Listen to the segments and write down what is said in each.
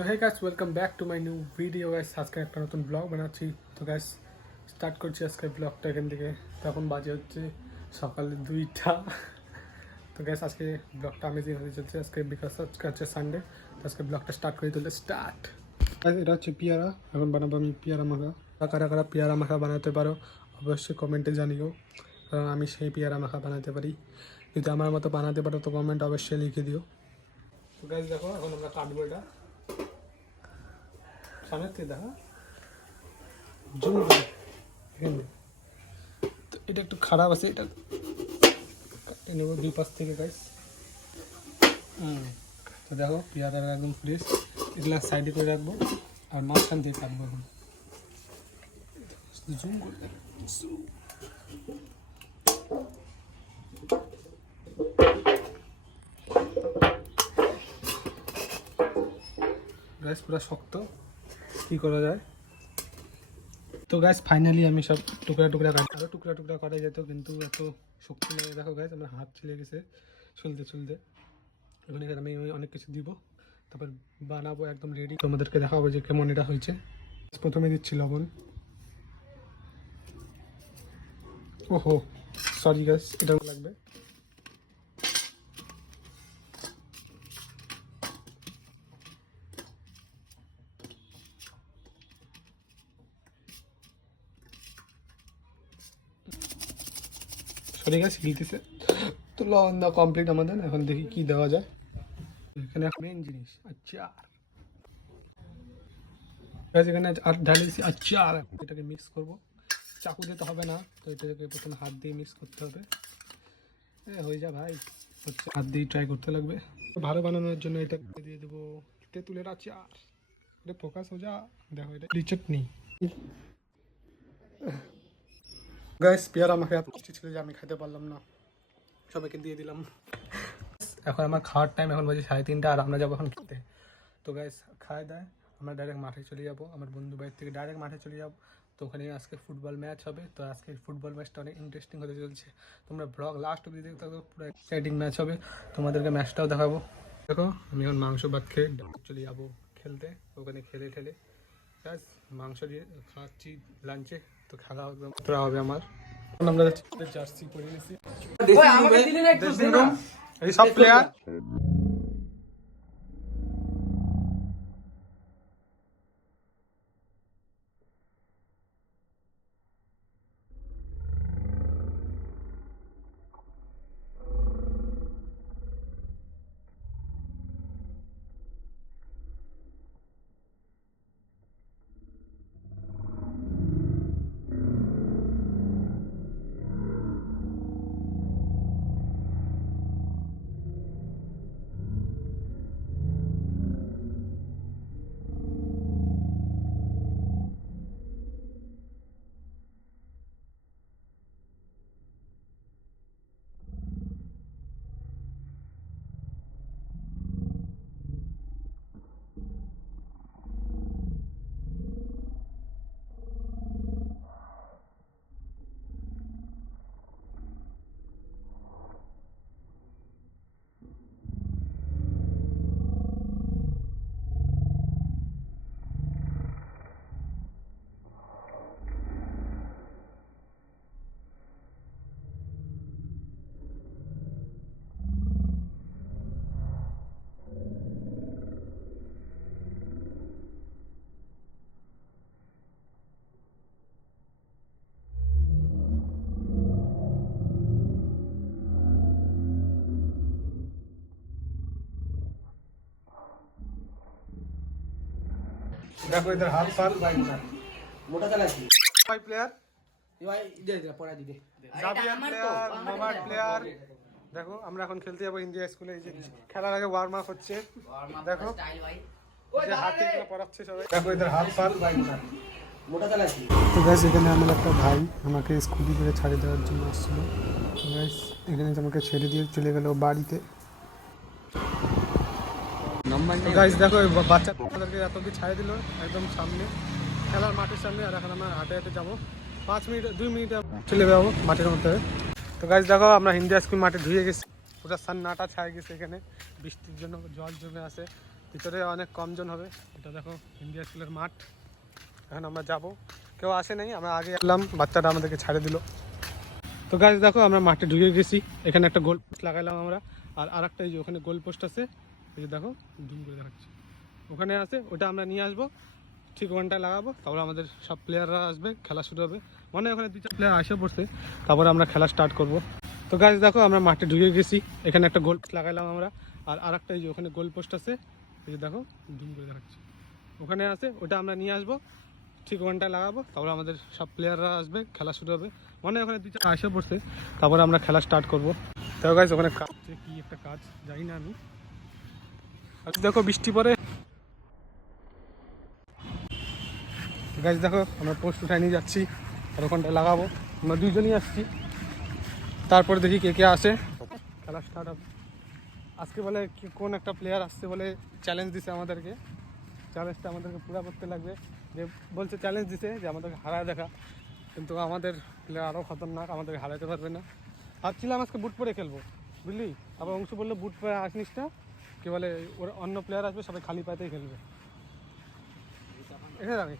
তো hey guys welcome back to my new video guys. আজকে একটা নতুন ব্লগ বানাচ্ছি। তো গাইস স্টার্ট করছি আজকে ব্লগটা এখান থেকে। তখন বাজে হচ্ছে সকালে 2টা। তো গাইস আজকে ব্লগটা আমেজিং হতে চলছে আজকে, বিকজ আজকে হচ্ছে সানডে। তো আজকে ব্লগটা স্টার্ট করে তুলতে স্টার্ট। এটা হচ্ছে পেয়ারা, এখন বানাবো আমি পেয়ারা মাখা। কারা কারা পেয়ারা মাখা বানাতে পারো অবশ্যই কমেন্টে জানিও, কারণ আমি সেই পেয়ারা মাখা বানাতে পারি। যদি আমার মতো বানাতে পারো তো কমেন্ট অবশ্যই লিখে দিও। তো গাইস দেখো এখন আমরা কাটবো এটা সামনের থেকে, দেখা জুম করে এখানে। তো এটা একটু খারাপ আছে, এটা কাটে নেবো দুই পাশ থেকে গাইস। তো দেখো পেয়ারা একদম ফ্রেশ, এগুলা সাইডে করে রাখবো আর মাঝখান থেকে কাটবো। এখন জুম করে গাইস পুরো শক্ত, কি করা যায়। তো গাইস ফাইনালি আমি সব টুকরা টুকরা কাটি, আরও টুকরা টুকরা করা যেত কিন্তু এত শক্তি নেই। দেখো গাইস আমার হাত ছিলে গেছে চলতে চলতে। এখন এখানে আমি অনেক কিছু দিব, তারপর বানাবো একদম রেডি। তোমাদেরকে দেখাবো যে কেমন এটা হয়েছে। প্রথমে দিচ্ছি লবণ। ওহো সরি গাইস, এটা লাগবে। সরি গাইস গিলতেছে। তো লবণ দেওয়া কমপ্লিট আমাদের, এখন দেখি কি দেওয়া যায়। এখানে মেন জিনিস আচার গাইস, এখানে আর ঢালিয়েছি আচার। এটাকে মিক্স করবো, চাকু দিতে হবে না, তো এটাকে প্রথমে হাত দিয়ে মিক্স করতে হবে। হয়ে যা ভাই, হচ্ছে হাত দিয়ে ট্রাই করতে লাগবে। ভালো বানানোর জন্য এটা দিয়ে দেবো তেঁতুলের আচার। এটা ফোকাস হয়ে যা, দেখো এটা চাটনি। গাইস পেয়ারা আমাকে এত মিষ্টি ছিল যে আমি খেতে পারলাম না, সবাইকে দিয়ে দিলাম। এখন আমার খাওয়ার টাইম, এখন বাজে 3:30 আর আমরা যাবো এখন খেতে। তো গাইস খাওয়া দায় আমরা ডাইরেক্ট মাঠে চলে যাব, আমার বন্ধু বাড়ির থেকে ডাইরেক্ট মাঠে চলে যাব। তো ওখানে আজকে ফুটবল ম্যাচ হবে। তো আজকে ফুটবল ম্যাচটা অনেক ইন্টারেস্টিং হতে চলছে। তোমরা ব্লগ লাস্ট অবধি দেখতে থাকো, পুরো এক্সাইটিং ম্যাচ হবে, তোমাদেরকে ম্যাচটাও দেখাবো। দেখো আমি এখন মাংস ভাত খেয়ে চলে যাবো খেলতে, ওখানে খেলে ঠেলে ব্যাস মাংস দিয়ে খাচ্ছি লাঞ্চে। তো খেলা হবে আমার। আমরা জার্সি পরে নিয়েছি, এই সব প্লেয়ার। দেখো इधर हाथ पार मोटा चला की भाई प्लेयर, ये भाई दे दे पड़ा दी दे জাভিয়ার প্লেয়ার, মামার প্লেয়ার। দেখো আমরা এখন খেলতে যাবো ইন্ডিয়া স্কুলে। এই যে খেলার আগে ওয়ার্ম আপ হচ্ছে, দেখো যে হাতে এগুলো পড়াচ্ছে সবাই। দেখো इधर हाथ पार मोटा चला की। তো গাইস এখানে আমার একটা ভাই আমাকে স্কুটি করে ছাড়ে দেওয়ার জন্য আসছিল। তো গাইস এখানে আমাকে ছেড়ে দিয়ে চলে গেল বাড়িতে। গাইস দেখো বাচ্চাদেরকে এত কি ছাড়ে দিল একদম সামনে খেলার মাঠের সামনে। আর এখন আমরা হাঁটে হাঁটে যাবো, 2 মিনিটে চলে যাবো মাঠের মধ্যে। তো গাইস দেখো আমরা হিন্দি স্কুল মাঠে ধুয়ে গেছি, পুরো সান্নাটা ছায় গেছে। এখানে বৃষ্টির জন্য জল জমে আছে, ভিতরে অনেক কমজন হবে। এটা দেখো ইন্ডিয়া স্কুলের মাঠ। এখন আমরা যাব, কেউ আসে নাই, আমরা আগে এলাম, বাচ্চাটা আমাদেরকে ছাড়ে দিল। তো গাইস দেখো আমরা মাঠে ঢুকে গেছি। এখানে একটা গোল পোস্ট লাগাইলাম আমরা, আর আরেকটা এই যে ওখানে গোল পোস্ট আছে, এই যে দেখো জুম করে দেখাচ্ছি, ওখানে আছে, ওটা আমরা নিয়ে আসবো, ঠিক ওখানটায় লাগাবো, তারপরে আমাদের সব প্লেয়াররা আসবে, খেলা শুরু হবে। মানে ওখানে 2-4 প্লেয়ার আসে পড়ছে, তারপরে আমরা খেলা স্টার্ট করব। তো গাইস দেখো আমরা মাঠে ঢুকে গেছি। এখানে একটা গোল পোস্ট লাগাইলাম আমরা, আর আরেকটা এই যে ওখানে গোল পোস্ট আছে, এই যে দেখো জুম করে দেখাচ্ছি, ওখানে আছে, ওটা আমরা নিয়ে আসবো, ঠিক ওখানটায় লাগাবো, তারপরে আমাদের সব প্লেয়াররা আসবে, খেলা শুরু হবে। মানে ওখানে 2-4 আসে পড়ছে, তারপরে আমরা খেলা স্টার্ট করব। তো গাইস ওখানে কাজ, কি একটা কাজ জানি না আমি। আর দেখো বৃষ্টি পড়ে। গাইস দেখো আমরা পোস্ট উঠাই নিয়ে যাচ্ছি, আর ওখানটায় লাগাবো। আমরা 2জনই আসছি, তারপরে দেখি কে কে আসে, খেলা স্টার্ট হবে। আজকে বলে কোন একটা প্লেয়ার আসছে বলে চ্যালেঞ্জ দিছে আমাদেরকে, চ্যালেঞ্জটা আমাদেরকে পুরো করতে লাগবে। যে বলছে চ্যালেঞ্জ দিছে যে আমাদেরকে হারায় দেখা, কিন্তু আমাদের প্লেয়ার আরও খতরনাক, আমাদেরকে হারাতে পারবে না। ভাবছিলাম আজকে বুট পরে খেলবো, বুঝলি, আবার অংশ বললো বুট পরে আসনিস না, কে বলে ওর অন্য প্লেয়ার আসবে, সবাই খালি পায়েতেই খেলবে। এখানে রাখি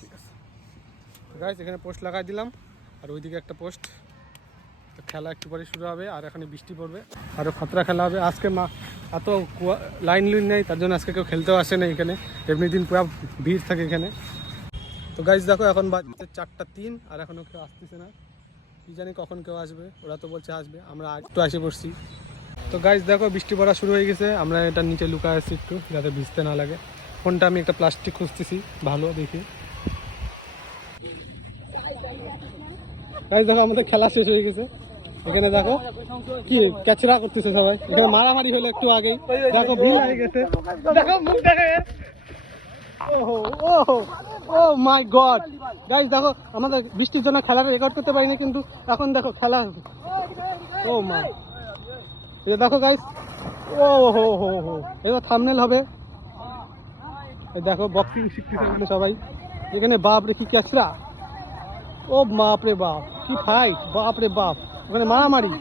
ঠিক আছে গাইস, এখানে পোস্ট লাগাই দিলাম, আর ওইদিকে একটা পোস্ট। তো খেলা একটু পরে শুরু হবে, আর এখানে বৃষ্টি পড়বে, আরও খতরা খেলা হবে। আজকে এত লাইন নেই, তার জন্য আজকে কেউ খেলতেও আসে না এখানে, এমনি দিন পুরো ভিড় থাকে এখানে। তো গাইস দেখো এখন বাজছে 4টা 3, আর এখনও কেউ আসতেছে না, কি জানি কখন কেউ আসবে, ওরা তো বলছে আসবে, আমরা একটু এসে পড়ছি। তো গাইস দেখো বৃষ্টি পড়া শুরু হয়ে গেছে, আমরা এটা নিচে লুকায় আছি একটু, যাতে ভিজতে না লাগে। ফোনটা আমি একটা প্লাস্টিক খুঁজতেছি ভালো দেখি। গাইস দেখো আমাদের খেলা শেষ হয়ে গেছে, এখানে দেখো কি ক্যাচরা করতেছে সবাই, এখানে মারামারি হলো একটু আগেই, দেখো ভিড় লাগে গেছে, দেখো মুখ দেখে, ওহো ওহো ও মাই গড। গাইস দেখো আমাদের বৃষ্টির জন্য খেলাটা রেকর্ড করতে পারিনি, কিন্তু এখন দেখো খেলা, ও মা, এটা দেখো গাইস, ও হো হো হো, এটা থাম্বনেল হবে। এই দেখো বক্সিং শিখতেছে এখানে সবাই, এখানে বাপ রে কি ক্যাচরা, ও বাপ রে বাপ কি ফাইট, বাপ রে বাপ, ওখানে মারামারি।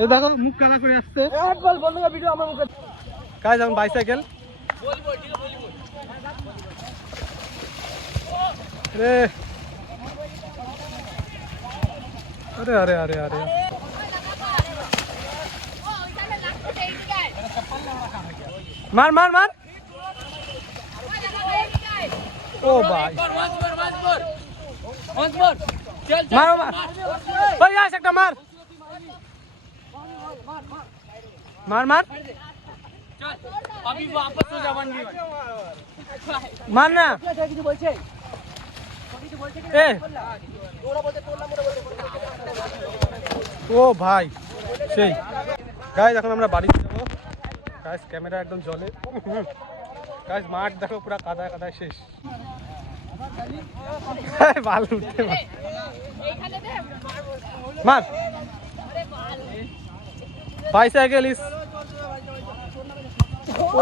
এই দেখো মুখ কালা করে আসছে গাইস, এখন বাইসাইকেল রে, আরে আরে আরে আরে, মার মার মার, ও ভাই মারো মার, ওই আস একটা মার, মার মার মার না, এ ও ভাই সেই। গাইস এখন আমরা বাড়িতে যাবো, গাইস ক্যামেরা একদম জলে, গাইস মাঠ দেখো পুরো কাদায় কাদায় শেষ, ভালো উঠতে মার বাইসাইকেল इस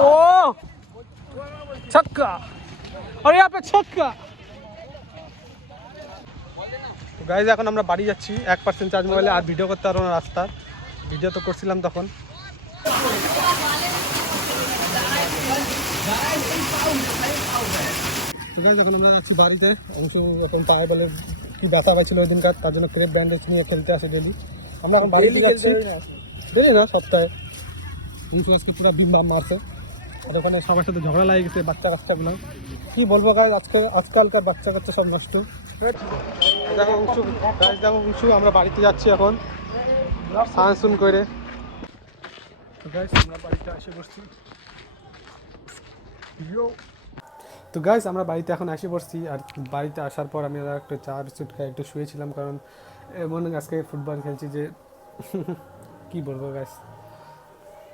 ओ छक्का, और यहाँ पे छक्का। গাইস এখন আমরা বাড়ি যাচ্ছি, 1% চার্জ মোবাইলে, আর ভিডিও করতে পারবো না, রাস্তার ভিডিও তো করছিলাম তখন। এখন আমরা যাচ্ছি বাড়িতে, অংশ এখন পায়ে বলে কি ব্যথা পাইছিল ওই দিনকার, তার জন্য ক্রেপ ব্যান্ডেজ নিয়ে খেলতে আসে ডেলি। আমরা এখন বাড়িতে যাচ্ছি, ডেলি না সপ্তাহে। অংশু আজকে পুরো বিম বাম মারছে, আর ওখানে সবার সাথে ঝগড়া লাগে গেছে, বাচ্চা কাচ্চাগুলো কি বলবো গাইস, আজকালকার বাচ্চা কাচ্চা সব নষ্ট। দেখো অংশু, গাইস দেখো অংশু, আমরা বাড়িতে যাচ্ছি এখন সানসুন করে। গাইস আমরা বাড়িতে এসে বসছি, তো গাইস আমরা বাড়িতে এখন এসে পড়ছি। আর বাড়িতে আসার পর আমি একটা চা বিস্কুট খাই একটু শুয়েছিলাম, কারণ এমন আজকে ফুটবল খেলছি যে কি বলবো গাইস,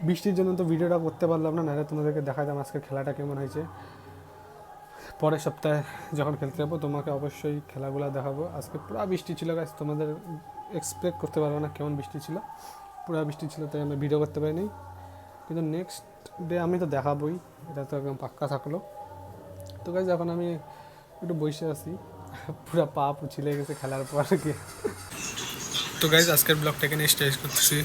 বৃষ্টির জন্য তো ভিডিওটা করতে পারলাম না, নাহলে তোমাদেরকে দেখাতাম আজকে খেলাটা কেমন হয়েছে। পরের সপ্তাহে যখন খেলতে যাবো তোমাকে অবশ্যই খেলাগুলো দেখাবো। আজকে পুরো বৃষ্টি ছিল গাইস, তোমাদের এক্সপেক্ট করতে পারবো না কেমন বৃষ্টি ছিল, পুরো বৃষ্টি ছিল, তাই আমরা ভিডিও করতে পারিনি, কিন্তু নেক্সট ডে আমি তো দেখাবোই, এটা তো একদম পাক্কা থাকলো। তো গাইস এখন আমি একটু বসে আছি, পুরো পা পুছিলে গেছে খেলার পর গিয়ে। তো গাইস আজকের ব্লগটাকে নিয়ে স্টেজ করতেছি।